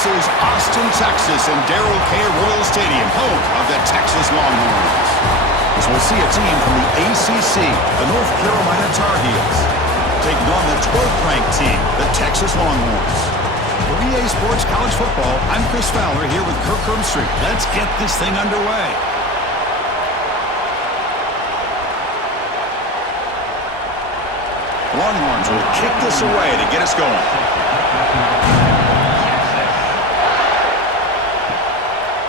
This is Austin, Texas, and Darrell K. Royal Stadium, home of the Texas Longhorns. As we'll see a team from the ACC, the North Carolina Tar Heels, taking on the 12th-ranked team, the Texas Longhorns. For EA Sports College Football, I'm Chris Fowler here with Kirk Herbstreit. Let's get this thing underway. Longhorns will kick this away to get us going.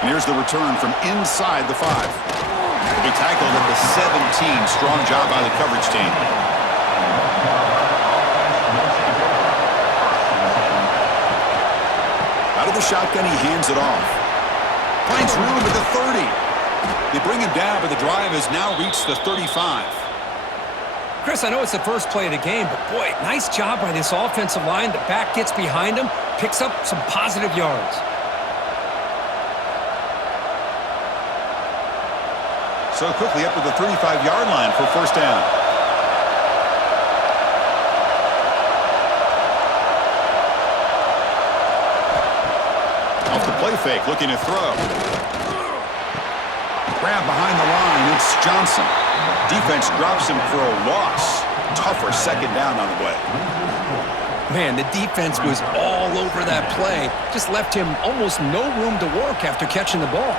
And here's the return from inside the 5. Will be tackled at the 17. Strong job by the coverage team. Out of the shotgun, he hands it off. Finds room at the 30. They bring him down, but the drive has now reached the 35. Chris, I know it's the first play of the game, but boy, nice job by this offensive line. The back gets behind him, picks up some positive yards. So quickly up to the 35-yard line for first down. Off the play fake, looking to throw. Grab behind the line, it's Johnson. Defense drops him for a loss. Tougher second down on the way. Man, the defense was all over that play. Just left him almost no room to work after catching the ball.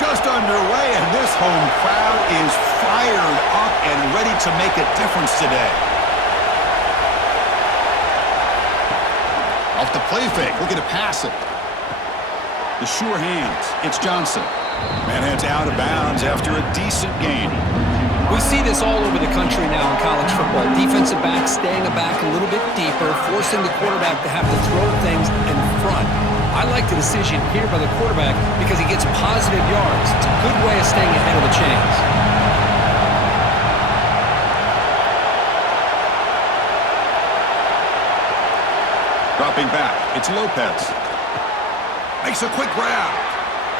Just underway, and this home crowd is fired up and ready to make a difference today. Off the play fake, looking to pass it. The sure hands, it's Johnson. Man heads out of bounds after a decent gain. We see this all over the country now in college football. Defensive backs staying back a little bit deeper, forcing the quarterback to have to throw things in front. I like the decision here by the quarterback because he gets positive yards. It's a good way of staying ahead of the chains. Dropping back, it's Lopez. Makes a quick grab.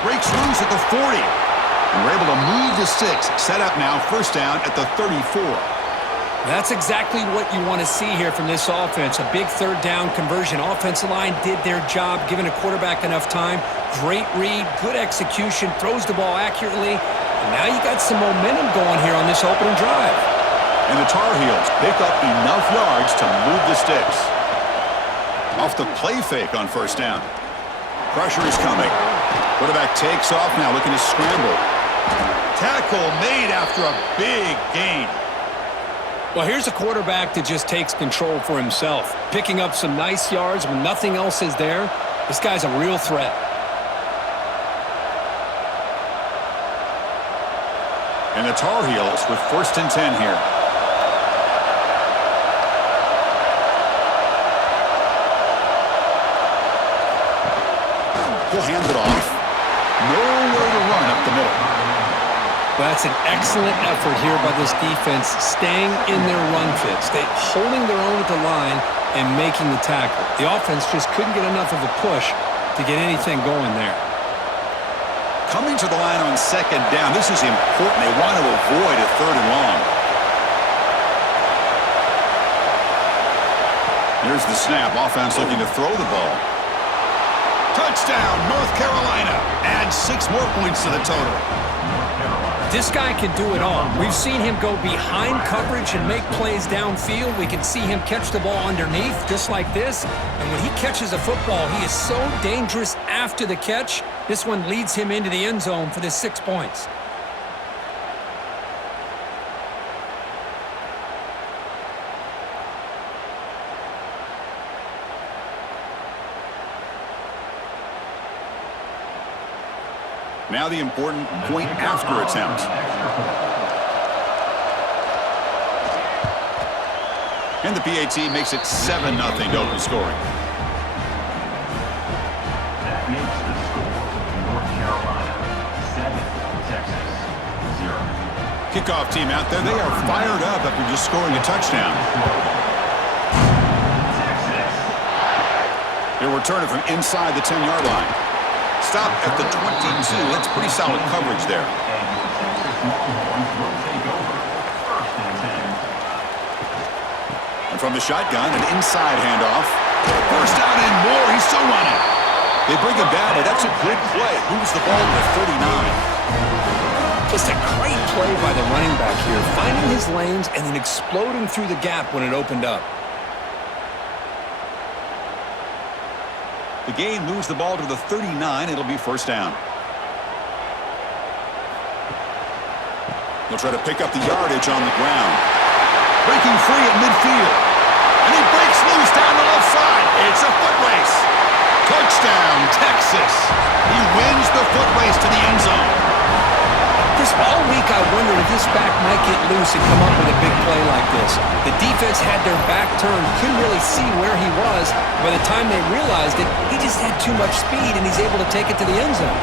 Breaks loose at the 40. And we're able to move the sticks. Set up now, first down at the 34. That's exactly what you want to see here from this offense. A big third down conversion. Offensive line did their job, giving a quarterback enough time. Great read, good execution, throws the ball accurately. And now you got some momentum going here on this opening drive. And the Tar Heels pick up enough yards to move the sticks. Off the play fake on first down. Pressure is coming. Quarterback takes off now, looking to scramble. Tackle made after a big gain. Well, here's a quarterback that just takes control for himself. Picking up some nice yards when nothing else is there. This guy's a real threat. And the Tar Heels with first and 10 here. He'll hand it off. Nowhere to run up the middle. Well, that's an excellent effort here by this defense, staying in their run fits. They holding their own at the line and making the tackle. The offense just couldn't get enough of a push to get anything going there. Coming to the line on second down, this is important. They want to avoid a third and long. Here's the snap. Offense looking to throw the ball. Touchdown, North Carolina. Add 6 more points to the total. This guy can do it all. We've seen him go behind coverage and make plays downfield. We can see him catch the ball underneath just like this. And when he catches a football, he is so dangerous after the catch. This one leads him into the end zone for the 6 points. Now the important point after attempt. And the PAT makes it 7-0 to open scoring. That makes the score North Carolina 7, Texas 0. Kickoff team out there, they are fired up after just scoring a touchdown. They'll return it from inside the 10-yard line. Stop at the 22. That's pretty solid coverage there. And from the shotgun, an inside handoff. First down and more. He's still running. They bring him down, but that's a good play. Moves the ball to the 39. Just a great play by the running back here, finding his lanes and then exploding through the gap when it opened up. The gain moves the ball to the 39. It'll be first down. They'll try to pick up the yardage on the ground. Breaking free at midfield. And he breaks loose down the left side. It's a foot race. Touchdown, Texas. He wins the foot race to the end zone. This all week I wondered if this back might get loose and come up with a big play like this. The defense had their back turned, couldn't really see where he was. By the time they realized it, he just had too much speed and he's able to take it to the end zone.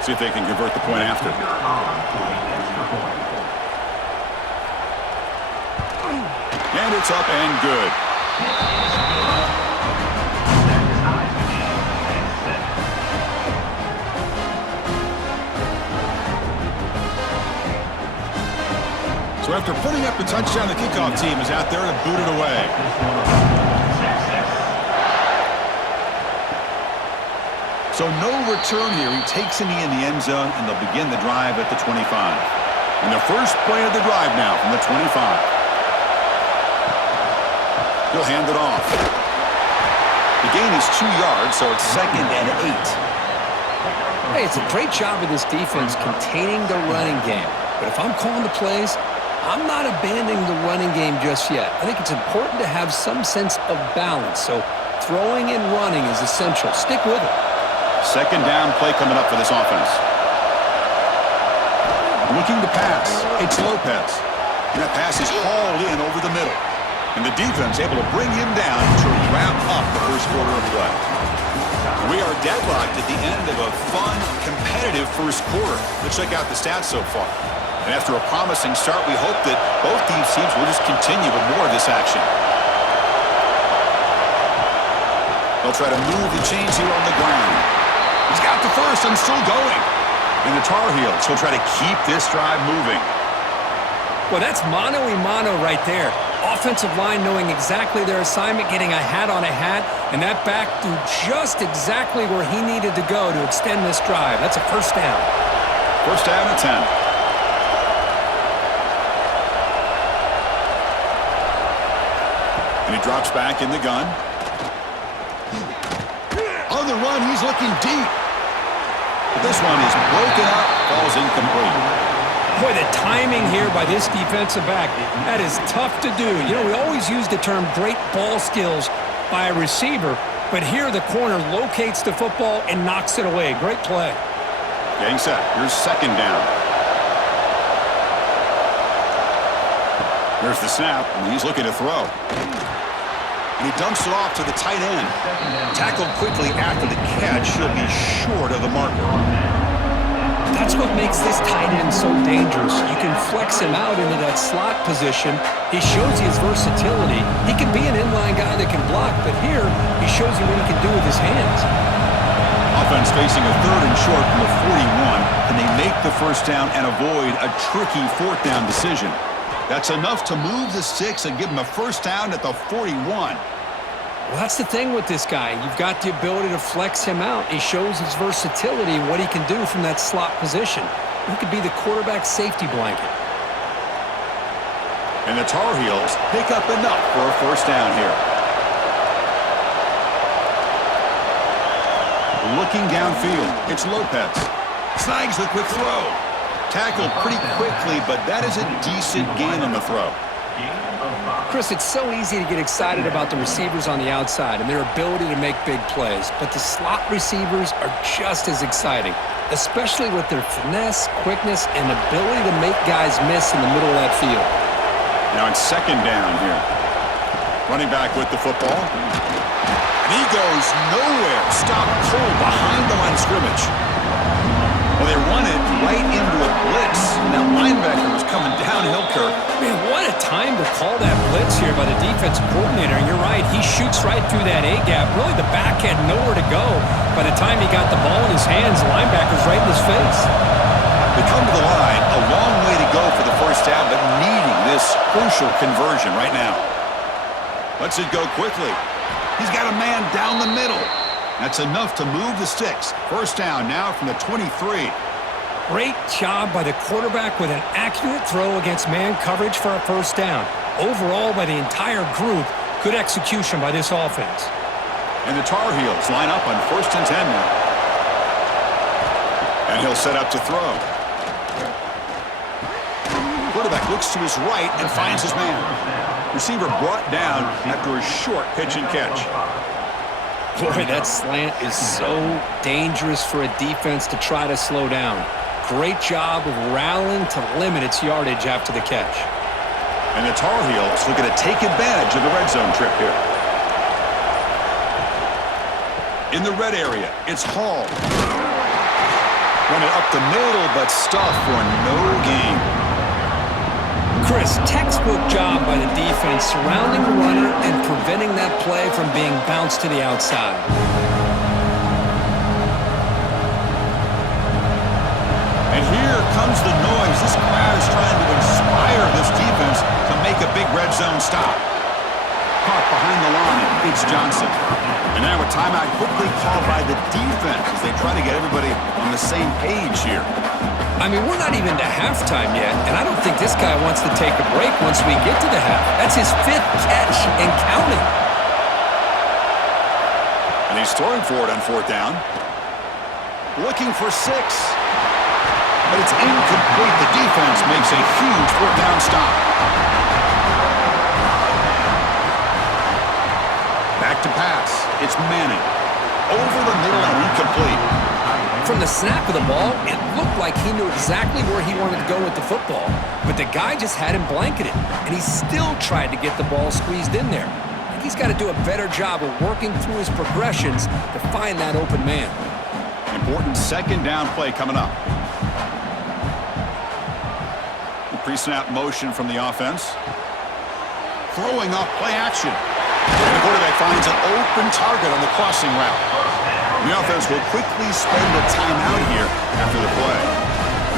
See if they can convert the point after. And it's up and good. So after putting up the touchdown, the kickoff team is out there to boot it away. So no return here. He takes it in the end zone, and they'll begin the drive at the 25. And the first play of the drive now from the 25. He'll hand it off. The gain is 2 yards, so it's 2nd and 8. Hey, it's a great job of this defense containing the running game. But if I'm calling the plays, I'm not abandoning the running game just yet. I think it's important to have some sense of balance. So throwing and running is essential. Stick with it. Second down play coming up for this offense. Looking to pass. It's Lopez. And that pass is hauled in over the middle. And the defense able to bring him down to wrap up the first quarter of play. We are deadlocked at the end of a fun, competitive first quarter. Let's check out the stats so far. And after a promising start, we hope that both these teams will just continue with more of this action. They'll try to move the chains here on the ground. He's got the first and still going. And the Tar Heels will try to keep this drive moving. Well, that's mano-a-mano right there. Offensive line knowing exactly their assignment, getting a hat on a hat, and that back threw just exactly where he needed to go to extend this drive. That's a first down. First down at 10. And he drops back in the gun. On the run, he's looking deep. But this one is broken up, falls incomplete. Boy, the timing here by this defensive back, that is tough to do. You know, we always use the term great ball skills by a receiver, but here the corner locates the football and knocks it away. Great play. Getting set. Here's second down. There's the snap, and he's looking to throw. And he dumps it off to the tight end. Tackled quickly after the catch. He'll be short of the marker. That's what makes this tight end so dangerous. You can flex him out into that slot position. He shows you his versatility. He can be an inline guy that can block, but here he shows you what he can do with his hands. Offense facing a third and short from the 41. Can they make the first down and avoid a tricky fourth down decision? That's enough to move the sticks and give him a first down at the 41. Well, that's the thing with this guy. You've got the ability to flex him out. He shows his versatility and what he can do from that slot position. He could be the quarterback safety blanket. And the Tar Heels pick up enough for a first down here. Looking downfield, it's Lopez. Snags the quick throw. Tackled pretty quickly, but that is a decent gain on the throw. Chris, it's so easy to get excited about the receivers on the outside and their ability to make big plays, but the slot receivers are just as exciting, especially with their finesse, quickness, and ability to make guys miss in the middle of that field. Now it's second down here. Running back with the football. And he goes nowhere. Stopped cold behind the line of scrimmage. Well, they run it right into a blitz. That linebacker was coming downhill, Kirk. Man, what a time to call that blitz here by the defensive coordinator. And you're right, he shoots right through that A-gap. Really, the back had nowhere to go. By the time he got the ball in his hands, the linebacker's right in his face. They come to the line, a long way to go for the first down, but needing this crucial conversion right now. Lets it go quickly. He's got a man down the middle. That's enough to move the sticks. First down now from the 23. Great job by the quarterback with an accurate throw against man coverage for a first down. Overall, by the entire group, good execution by this offense. And the Tar Heels line up on 1st and 10 now. And he'll set up to throw. Quarterback looks to his right and finds his man. Receiver brought down after a short pitch and catch. Boy, that slant is so dangerous for a defense to try to slow down. Great job of rallying to limit its yardage after the catch. And the Tar Heels looking to take advantage of the red zone trip here. In the red area, it's Hall. Run it up the middle, but stuffed for no gain. Chris, textbook job by the defense surrounding the runner and preventing that play from being bounced to the outside. And here comes the noise. This crowd is trying to inspire this defense to make a big red zone stop. Caught behind the line, it's Johnson. And now a timeout quickly called by the defense as they try to get everybody on the same page here. I mean, we're not even to halftime yet, and I don't think this guy wants to take a break once we get to the half. That's his 5th catch and counting. And he's throwing for it on 4th down. Looking for 6. But it's incomplete. The defense makes a huge 4th down stop. Back to pass. It's Manning. Over the middle and incomplete. From the snap of the ball, it looked like he knew exactly where he wanted to go with the football. But the guy just had him blanketed, and he still tried to get the ball squeezed in there. I think he's got to do a better job of working through his progressions to find that open man. Important 2nd down play coming up. The pre-snap motion from the offense. Throwing up play action. And the quarterback finds an open target on the crossing route. The offense will quickly spend a timeout here after the play.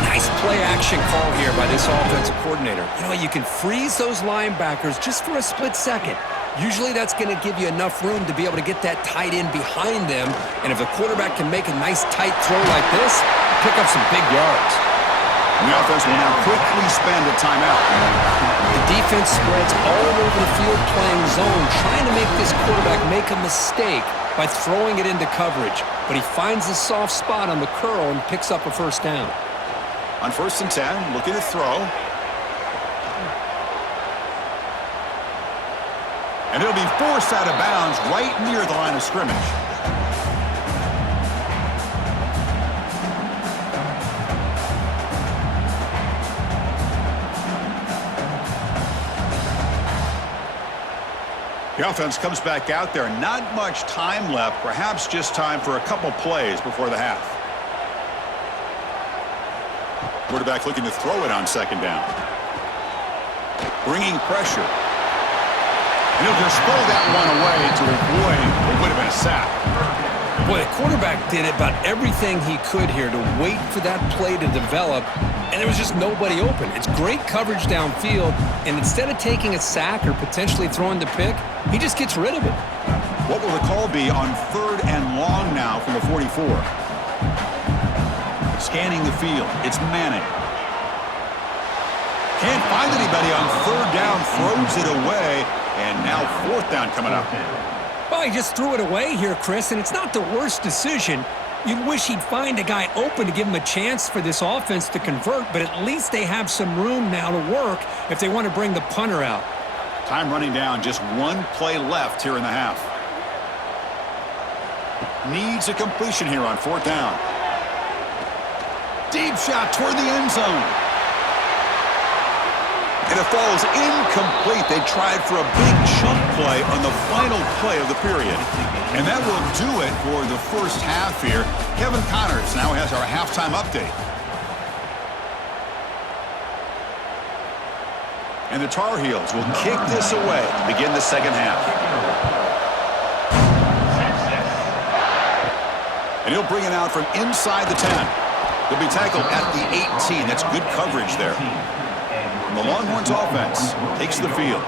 Nice play action call here by this offensive coordinator. You know, you can freeze those linebackers just for a split second. Usually that's going to give you enough room to be able to get that tight end behind them. And if the quarterback can make a nice tight throw like this, pick up some big yards. The offense will now quickly spend a timeout. The defense spreads all over the field playing zone, trying to make this quarterback make a mistake by throwing it into coverage. But he finds the soft spot on the curl and picks up a first down. On 1st and 10, looking to throw. And it'll be forced out of bounds right near the line of scrimmage. The offense comes back out there. Not much time left. Perhaps just time for a couple plays before the half. Quarterback looking to throw it on 2nd down. Bringing pressure. And he'll just throw that one away to avoid what would have been a sack. Boy, the quarterback did about everything he could here to wait for that play to develop, and there was just nobody open. It's great coverage downfield, and instead of taking a sack or potentially throwing the pick, he just gets rid of it. What will the call be on 3rd and long now from the 44? Scanning the field. It's Manning. Can't find anybody on 3rd down. Throws it away. And now 4th down coming up. Well, he just threw it away here, Chris, and it's not the worst decision. You'd wish he'd find a guy open to give him a chance for this offense to convert, but at least they have some room now to work if they want to bring the punter out. Time running down. Just 1 play left here in the half. Needs a completion here on 4th down. Deep shot toward the end zone. And it falls incomplete. They tried for a big chunk play on the final play of the period. And that will do it for the first half here. Kevin Connors now has our halftime update. And the Tar Heels will kick this away to begin the second half. And he'll bring it out from inside the 10. He'll be tackled at the 18. That's good coverage there. And the Longhorns offense takes the field.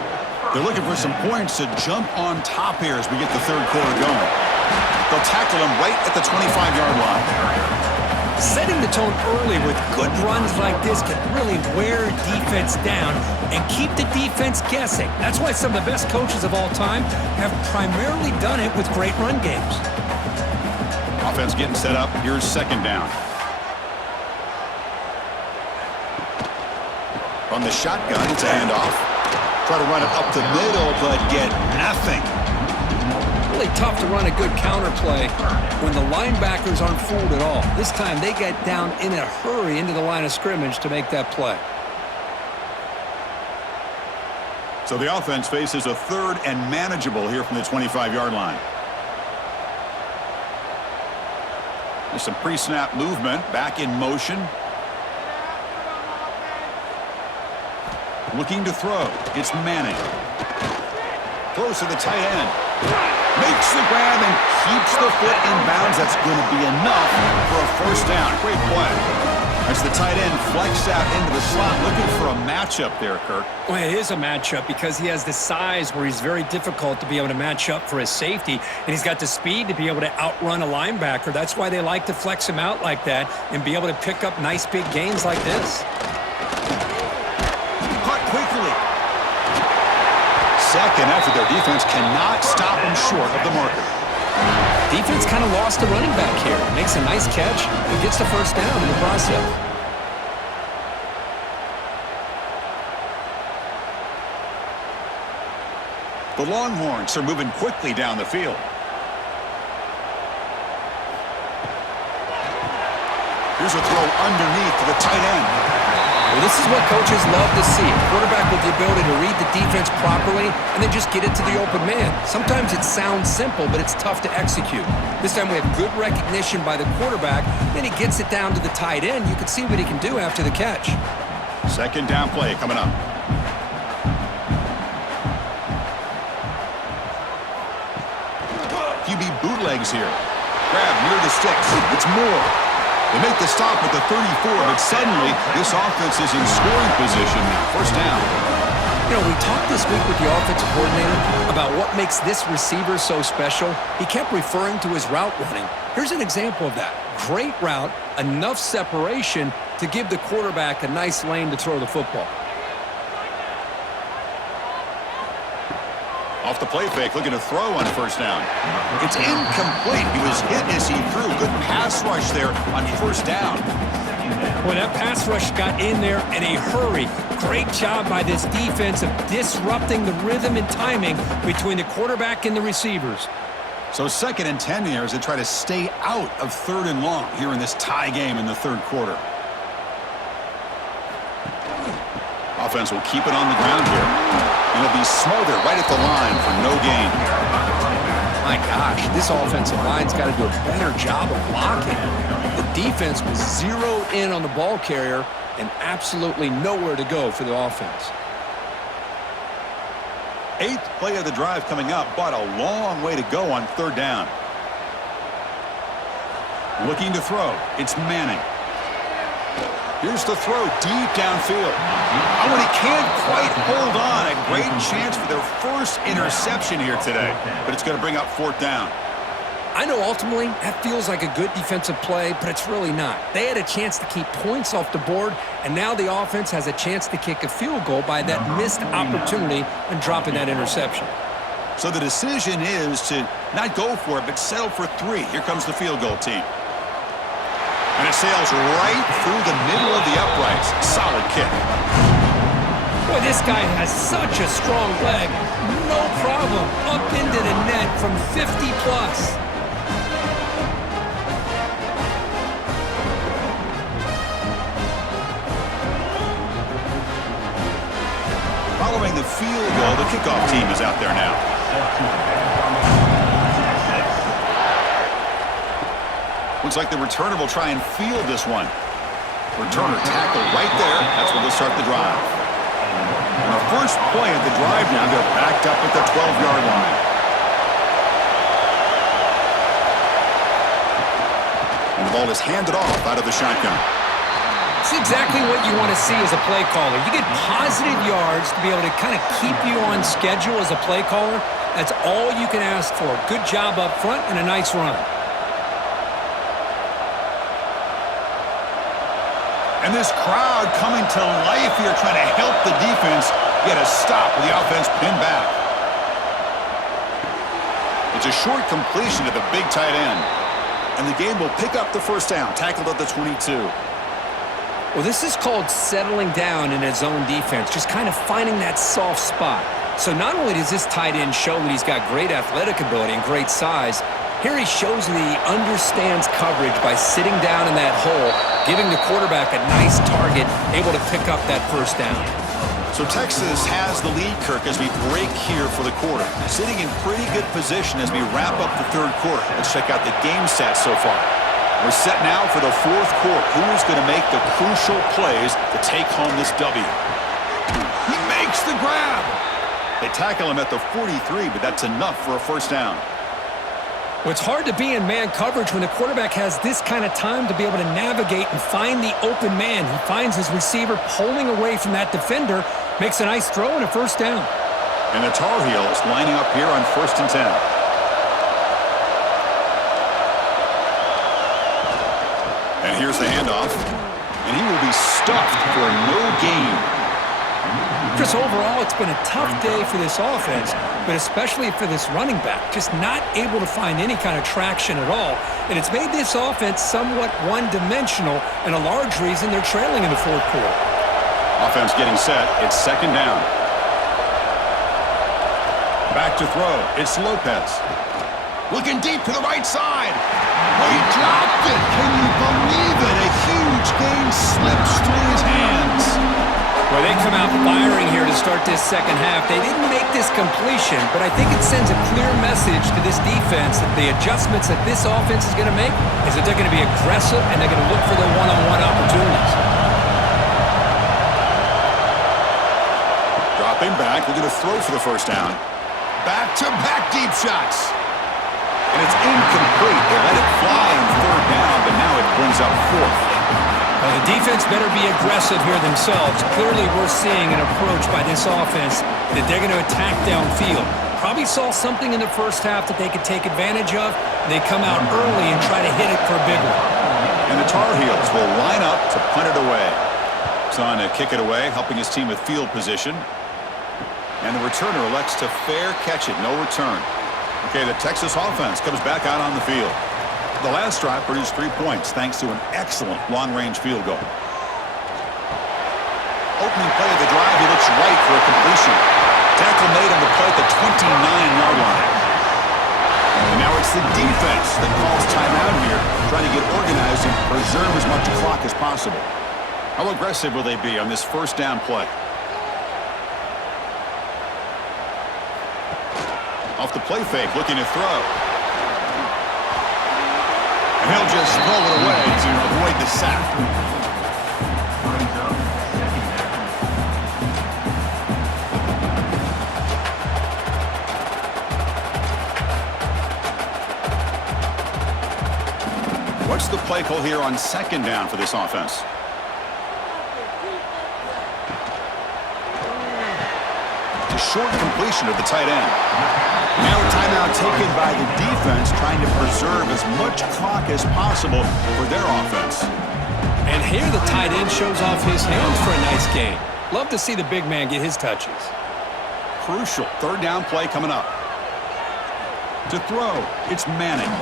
They're looking for some points to jump on top here as we get the third quarter going. They'll tackle him right at the 25-yard line. Setting the tone early with good runs like this can really wear defense down and keep the defense guessing. That's why some of the best coaches of all time have primarily done it with great run games. Offense getting set up. Here's second down. From the shotgun, it's a handoff. Try to run it up the middle, but get nothing. Really tough to run a good counter play when the linebackers aren't fooled at all. This time they get down in a hurry into the line of scrimmage to make that play. So the offense faces a third and manageable here from the 25-yard line. There's some pre-snap movement, back in motion. Looking to throw. It's Manning. Throws to the tight end. Makes the grab and keeps the foot in bounds. That's going to be enough for a first down. Great play. As the tight end flexed out into the slot, looking for a matchup there, Kirk. Well, it is a matchup because he has the size where he's very difficult to be able to match up for his safety, and he's got the speed to be able to outrun a linebacker. That's why they like to flex him out like that and be able to pick up nice big gains like this. Caught quickly. Second effort, their defense cannot stop him short of the marker. Defense kind of lost the running back here. Makes a nice catch and gets the first down in the process. The Longhorns are moving quickly down the field. Here's a throw underneath to the tight end. Well, this is what coaches love to see. A quarterback with the ability to read the defense properly and then just get it to the open man. Sometimes it sounds simple, but it's tough to execute. This time we have good recognition by the quarterback. Then he gets it down to the tight end. You can see what he can do after the catch. Second down play coming up. QB bootlegs here. Grab near the sticks. It's Moore. They make the stop at the 34, but suddenly this offense is in scoring position now. First down. You know, we talked this week with the offensive coordinator about what makes this receiver so special. He kept referring to his route running. Here's an example of that. Great route, enough separation to give the quarterback a nice lane to throw the football. Off the play fake, looking to throw on first down. It's incomplete. He was hit as he threw. Good pass rush there on first down. Well, that pass rush got in there in a hurry. Great job by this defense of disrupting the rhythm and timing between the quarterback and the receivers. So 2nd and 10 here as they try to stay out of 3rd and long here in this tie game in the third quarter. Offense will keep it on the ground here. And it'll be smothered right at the line for no gain. My gosh, this offensive line's got to do a better job of blocking. The defense was zeroed in on the ball carrier and absolutely nowhere to go for the offense. 8th play of the drive coming up, but a long way to go on 3rd down. Looking to throw. It's Manning. Here's the throw deep downfield. Oh, and he can't quite hold on. A great chance for their first interception here today, but it's going to bring up 4th down. I know ultimately that feels like a good defensive play, but it's really not. They had a chance to keep points off the board, and now the offense has a chance to kick a field goal by that missed opportunity and dropping that interception. So the decision is to not go for it, but settle for 3. Here comes the field goal team. And it sails right through the middle of the uprights. Solid kick. Boy, this guy has such a strong leg. No problem. Up into the net from 50 plus. kicking the field goal. The kickoff team is out there now. Looks like the returner will try and field this one. Returner tackle right there. That's where they'll start the drive. On the first play of the drive now, they're backed up at the 12-yard line. And the ball is handed off out of the shotgun. It's exactly what you want to see as a play caller. You get positive yards to be able to kind of keep you on schedule as a play caller. That's all you can ask for. Good job up front and a nice run. And this crowd coming to life here, trying to help the defense get a stop with the offense pinned back. It's a short completion to the big tight end. And the game will pick up the first down, tackled at the 22. Well, this is called settling down in his zone defense, just kind of finding that soft spot. So not only does this tight end show that he's got great athletic ability and great size, here he shows that he understands coverage by sitting down in that hole, giving the quarterback a nice target, able to pick up that first down. So Texas has the lead, Kirk, as we break here for the quarter. Sitting in pretty good position as we wrap up the third quarter. Let's check out the game stats so far. We're set now for the fourth quarter. Who's going to make the crucial plays to take home this W? He makes the grab. They tackle him at the 43, but that's enough for a first down. Well, it's hard to be in man coverage when the quarterback has this kind of time to be able to navigate and find the open man. He finds his receiver pulling away from that defender, makes a nice throw and a first down. And the Tar Heels lining up here on 1st and 10. And here's the handoff. And he will be stuffed for no gain. Chris, overall, it's been a tough day for this offense, but especially for this running back. Just not able to find any kind of traction at all. And it's made this offense somewhat one-dimensional, and a large reason they're trailing in the fourth quarter. Offense getting set. It's second down. Back to throw. It's Lopez. Looking deep to the right side. Oh, he dropped it. Can you believe it? A huge gain slips through his hands. Well, they come out firing here to start this second half. They didn't make this completion, but I think it sends a clear message to this defense that the adjustments that this offense is going to make is that they're going to be aggressive and they're going to look for their one-on-one opportunities. Dropping back, looking to throw for the first down. Back-to-back deep shots. And it's incomplete. They let it fly on third down, but now it brings up fourth. Well, the defense better be aggressive here themselves. Clearly, we're seeing an approach by this offense that they're going to attack downfield. Probably saw something in the first half that they could take advantage of. They come out early and try to hit it for a big one. And the Tar Heels will line up to punt it away. Son to kick it away, helping his team with field position. And the returner elects to fair catch it, no return. Okay, the Texas offense comes back out on the field. The last drive produced 3 points thanks to an excellent long-range field goal. Opening play of the drive, he looks right for a completion. Tackle made on the play at the 29-yard line. And now it's the defense that calls timeout here, trying to get organized and preserve as much clock as possible. How aggressive will they be on this first down play? Off the play fake, looking to throw. And he'll just throw it away to avoid the sack. What's the play call here on second down for this offense? A short completion of the tight end. Now a timeout taken by the defense, trying to preserve as much clock as possible for their offense. And here the tight end shows off his hands for a nice gain. Love to see the big man get his touches. Crucial third down play coming up. To throw, it's Manning.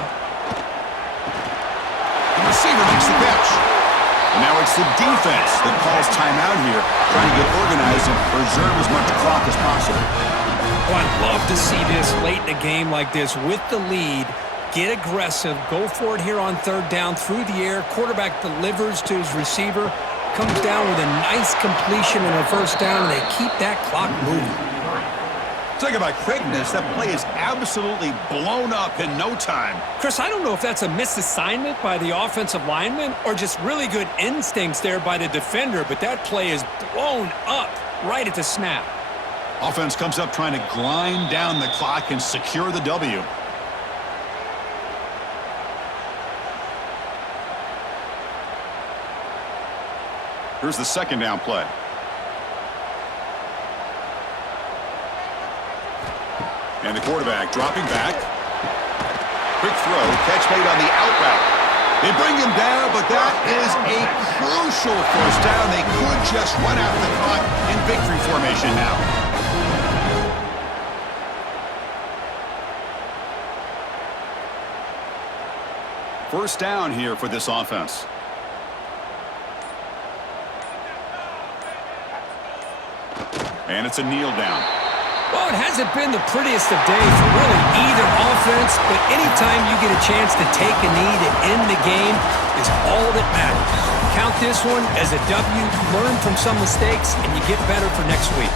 The receiver makes the catch. And now it's the defense that calls timeout here, trying to get organized and preserve as much clock as possible. Oh, I'd love to see this late in a game like this with the lead. Get aggressive. Go for it here on third down through the air. Quarterback delivers to his receiver. comes down with a nice completion and a first down, and they keep that clock moving. Talk about quickness. That play is absolutely blown up in no time. Chris, I don't know if that's a misassignment by the offensive lineman or just really good instincts there by the defender, but that play is blown up right at the snap. Offense comes up trying to grind down the clock and secure the W. Here's the second down play. And the quarterback dropping back. Quick throw, catch made on the out route. They bring him down, but that is a crucial first down. They could just run out the clock in victory formation now. First down here for this offense. And it's a kneel down. Well, it hasn't been the prettiest of days for really either offense, but anytime you get a chance to take a knee to end the game is all that matters. Count this one as a W, learn from some mistakes, and you get better for next week.